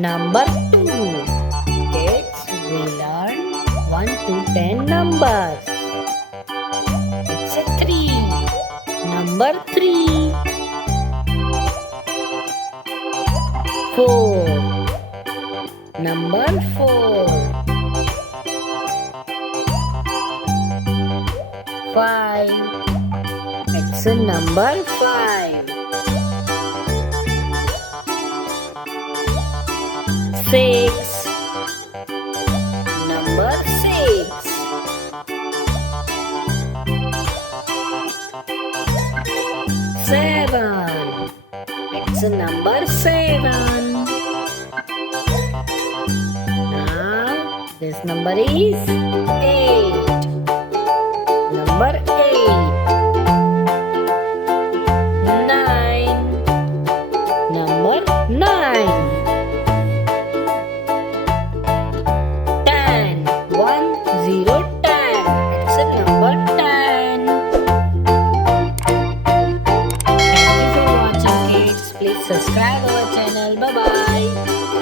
Number 2. Kids, we learn 1 to 10 numbers. It's a 3. Number 3. 4. Number 4. 5. It's a number 5. 6. Number 6. 7. It's a number 7. Now this number is 8. Number 8. 9. Number 9. 10. 1, 0, 10. It's a number 10. Thank you for watching, kids. Please subscribe our